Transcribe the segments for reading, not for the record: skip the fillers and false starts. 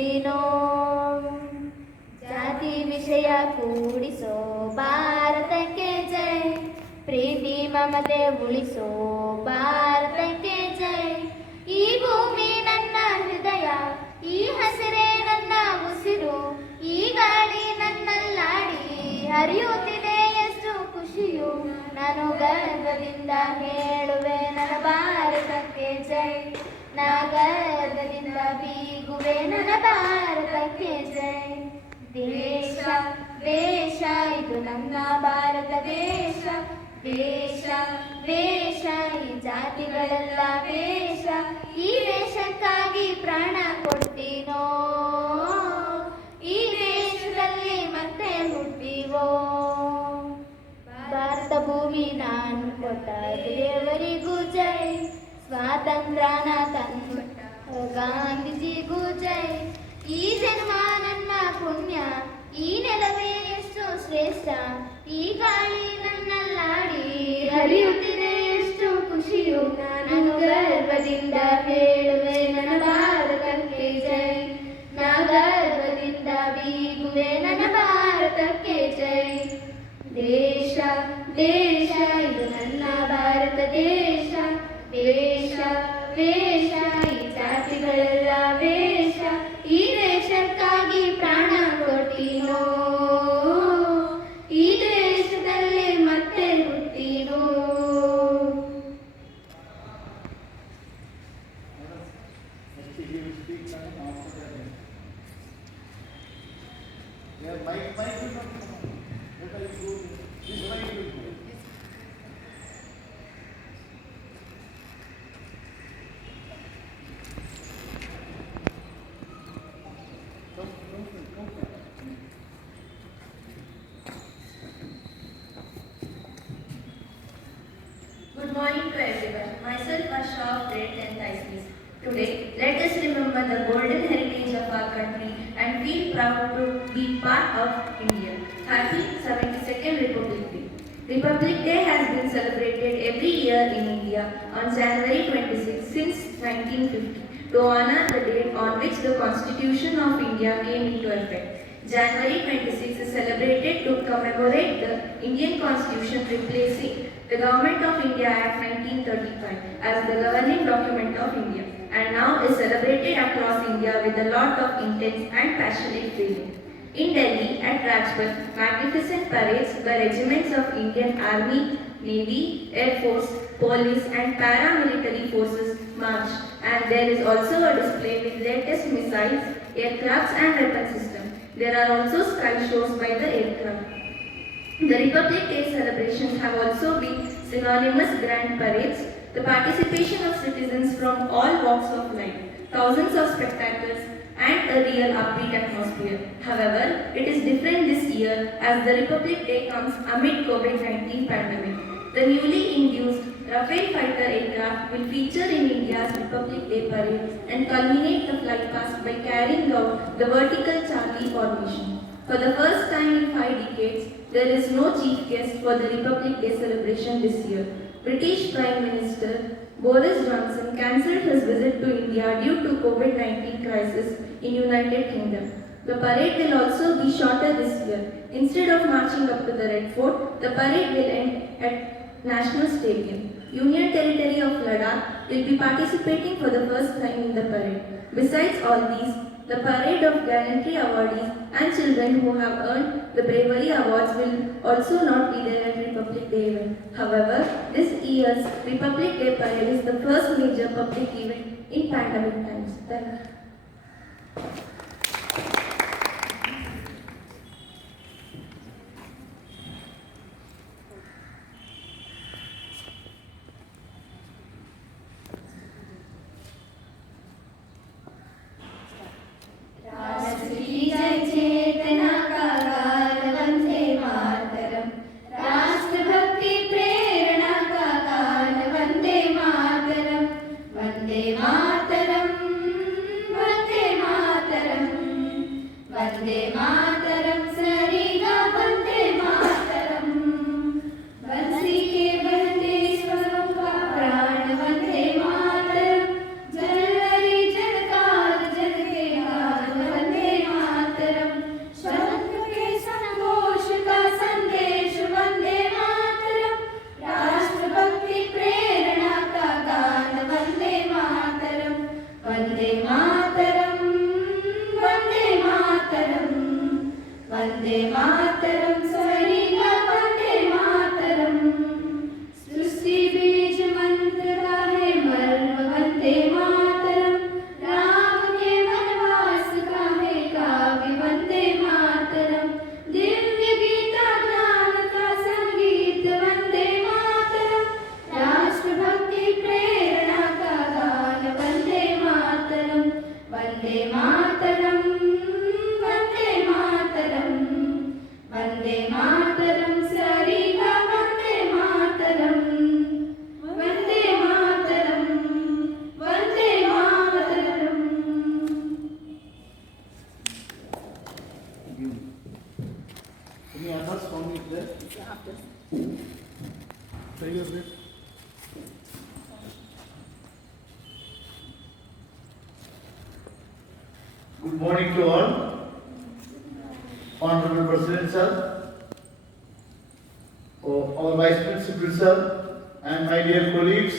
ಹುಟ್ಟಿನೋ. ಜಾತಿ ವಿಷಯ ಕೂಡಿಸೋ ಭಾರತಕ್ಕೆ ಜೈ, ಪ್ರೀತಿ ಮಮತೆ ಉಳಿಸೋ ಭಾರತಕ್ಕೆ ಜೈ. ಈ ಭೂಮಿ ನನ್ನ ಹೃದಯ, ಈ ಹಸಿರೇ ನನ್ನ ಉಸಿರು, ಈ ಗಾಳಿ ನನ್ನಲ್ಲಾಡಿ ಹರಿಯುತ್ತಿದೆ ಎಷ್ಟು ಖುಷಿಯು. ನಾನು ಗರ್ವದಿಂದ ಹೇಳುವೆ ನನ್ನ ಭಾರತಕ್ಕೆ ಜೈ, ನಾ ಗರ್ವದಿಂದ ಬೀಗುವೆ ನನ್ನ ಭಾರತಕ್ಕೆ ಜೈ. ದೇಶ ದೇಶ ಇದು ನನ್ನ ಭಾರತ ದೇಶ, ದೇಶ ದೇಶ ಈ ಜಾತಿಗಳೆಲ್ಲ ವೇಷ, ಈ ದೇಶಕ್ಕಾಗಿ ಪ್ರಾಣ ಕೊಟ್ಟಿನೋ, ಈ ದೇಶದಲ್ಲಿ ಮತ್ತೆ ಹುಟ್ಟಿವೋ. ಭಾರತ ಭೂಮಿ ನಾನು ಕೊಟ್ಟ ದೇವರಿಗೂ ಜೈ, ಸ್ವಾತಂತ್ರ್ಯನ ತಂದುಕೊಟ್ಟ ಗಾಂಧೀಜಿಗೂ ಜೈ. ಈ ಜನ್ಮ ನನ್ನ ಪುಣ್ಯ, ಈ ನೆಲವೇ ಎಷ್ಟು ಶ್ರೇಷ್ಠ, ಈ ಗಾಳಿ ನನ್ನಲ್ಲಾಡಿ ಹರಿಯುತ್ತಿದೆ ಎಷ್ಟು ಖುಷಿಯು. ನಾನು ಗರ್ವದಿಂದ ಹೇಳುವೆ ನನ್ನ ಭಾರತಕ್ಕೆ ಜೈ, ನಾ ಗರ್ವದಿಂದ ಬೀಗುವೆ ನನ್ನ ಭಾರತಕ್ಕೆ ಜೈ. ದೇಶ ದೇಶ ಇದು ನನ್ನ ಭಾರತ ದೇಶ, ದೇಶ ದೇಶ ಈ ಜಾತಿಗಳೆಲ್ಲ ವೇಷ, ಈ ದೇಶಕ್ಕಾಗಿ ಪ್ರಾಣ ಕೊಟ್ಟಿನೋ, ಈ ದೇಶದಲ್ಲಿ ಮತ್ತೆ ಹುಟ್ಟಿನೋ. Good morning to everyone. Myself Varsha of grade 10th ICS. Today, let us remember the golden heritage of our country and feel proud to be part of India. Happy 72nd Republic Day. Republic Day has been celebrated every year in India on January 26 since 1950 to honor the date on which the Constitution of India came into effect. January 26 is celebrated to commemorate the Indian Constitution replacing the Government of India Act 1935 as the governing document of India, and now is celebrated across India with a lot of intense and passionate feeling. In Delhi, at Rajpath, magnificent parades by regiments of Indian Army, Navy, Air Force, Police and paramilitary forces march, and there is also a display with latest missiles, aircrafts and weapon systems. There are also sky shows by the aircraft. The Republic Day celebrations have also been synonymous grand parades, the participation of citizens from all walks of life, thousands of spectators and a real upbeat atmosphere. However, it is different this year as the Republic Day comes amid COVID-19 pandemic. The newly induced Rafale fighter aircraft will feature in India's Republic Day parade and culminate the flight past by carrying out the vertical Charlie formation. For the first time in 5 decades, there is no chief guest for the Republic Day celebration this year. British Prime Minister Boris Johnson cancelled his visit to India due to COVID-19 crisis in United Kingdom. The parade will also be shorter this year. Instead of marching up to the Red Fort, the parade will end at National Stadium. Union Territory of Ladakh will be participating for the first time in the parade. Besides all these, the parade of gallantry awardees and children who have earned the bravery awards will also not be there at Republic Day event. However, this year's Republic Day parade is the first major public event in pandemic times. Thank you. Vande Mataram, Vande Mataram. Vande Mataram सरिगा Vande Mataram सृष्टि बीज मंत्र गाहे मर्म वंदे मातरम राम के वनवास का है काव्य वंदे मातरम दिव्य गीता ज्ञान का संगीत वंदे मातरम राष्ट्रभक्ति प्रेरणा का गान Vande Mataram Vande Mataram Vande Mataram Vande Mataram सरिगा Vande Mataram Vande Mataram Vande Mataram. Any others from me there? Say your bit. Good morning to all. Honorable President sir, our Vice Principal sir, and my dear colleagues,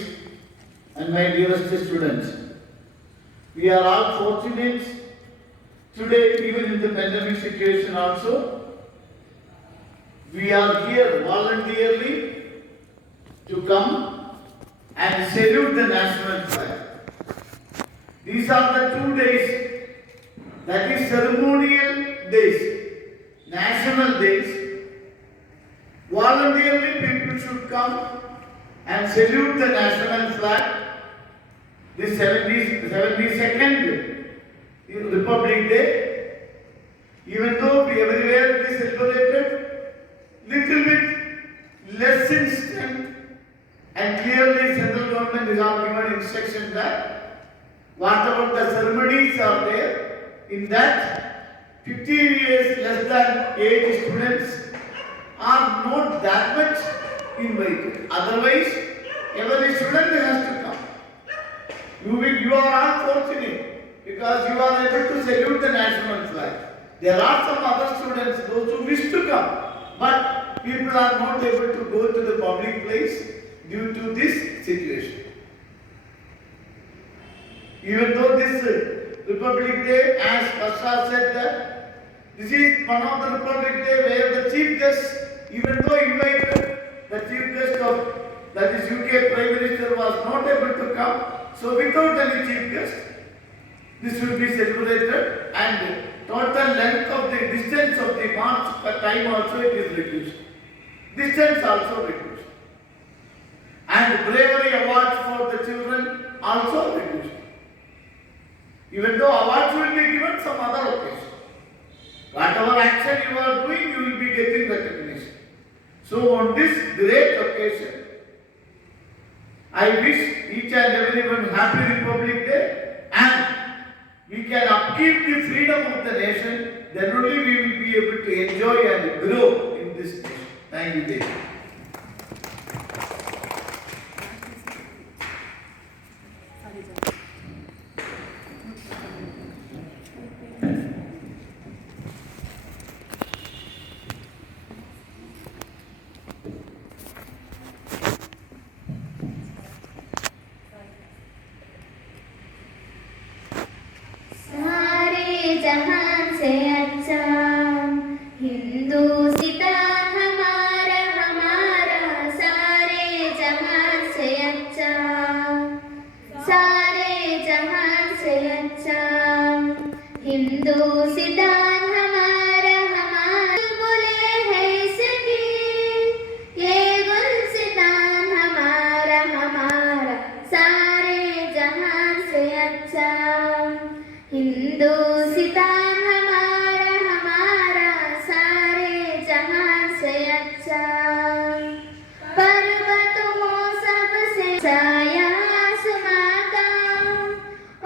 and my dearest students. We are all fortunate today, even in the pandemic situation also. We are here voluntarily to come and salute the national flag. These are the 2 days, that is ceremonial days, national days. Voluntarily people should come and salute the national flag. The 72nd Republic Day, even though we everywhere it is celebrated, little bit less in strength, and clearly central government has given instruction that whatever the ceremonies are there, in that 15 years less than age students are not that much invited. Otherwise, every student has to come. You are unfortunate because you are able to salute the national flag. There are some other students, those who wish to come, but people are not able to go to the public place due to this situation. Even though this Republic Day, as Pasha said, that this is one of the Republic Day where the chief guest, even though invited, the chief guest of, that is UK Prime Minister, was not able to come. So without any chief guest, this will be celebrated, and total length of the distance of the march per time also it is reduced. Distance also reduced. And bravery awards for the children also reduced. Even though awards will be given some other occasion. Whatever action you are doing, you will be getting recognition. So on this great occasion, I wish each and everyone happy Republic Day, and we can upkeep the freedom of the nation, then only we will be able to enjoy and grow in this nation. Thank you, Devi. सारे जहां से अच्छा हिंदुस्तान हमारा हमारा, सारे जहां से अच्छा, सारे जहां से अच्छा हिंदुस्तान हमारा हमारा। बोले है इसकी ये गुलसितान हमारा हमारा, सारे जहां से अच्छा हिंदुस्तान हमारा हमारा, सारे जहां से अच्छा। पर्वतों सबसे छाया आसमां का,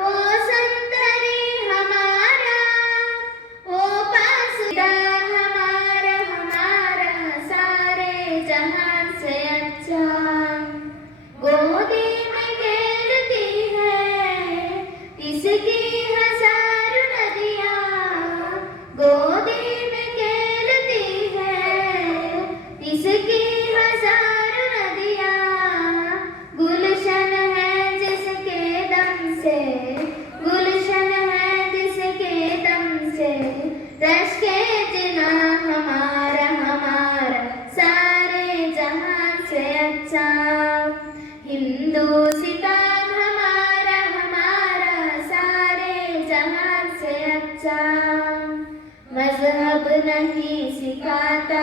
ओ संतरी हमारा, ओ मजहब नहीं सिखाता,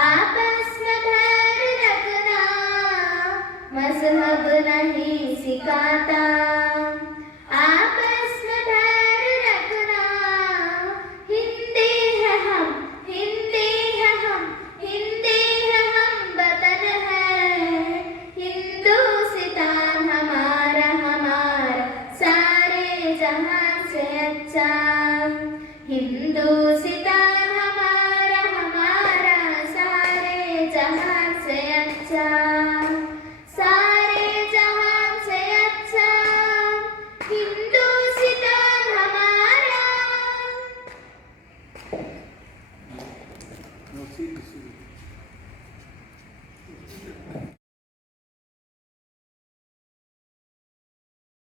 आपस में बैर रखना मजहब नहीं सिखाता, आपस में बैर रखना। हिंदी है हम, हिंदी है हम, हिंदी है हम, वतन है हिंदुस्तान हमारा, हमारा सारे जहां से अच्छा। हिंदुस्तान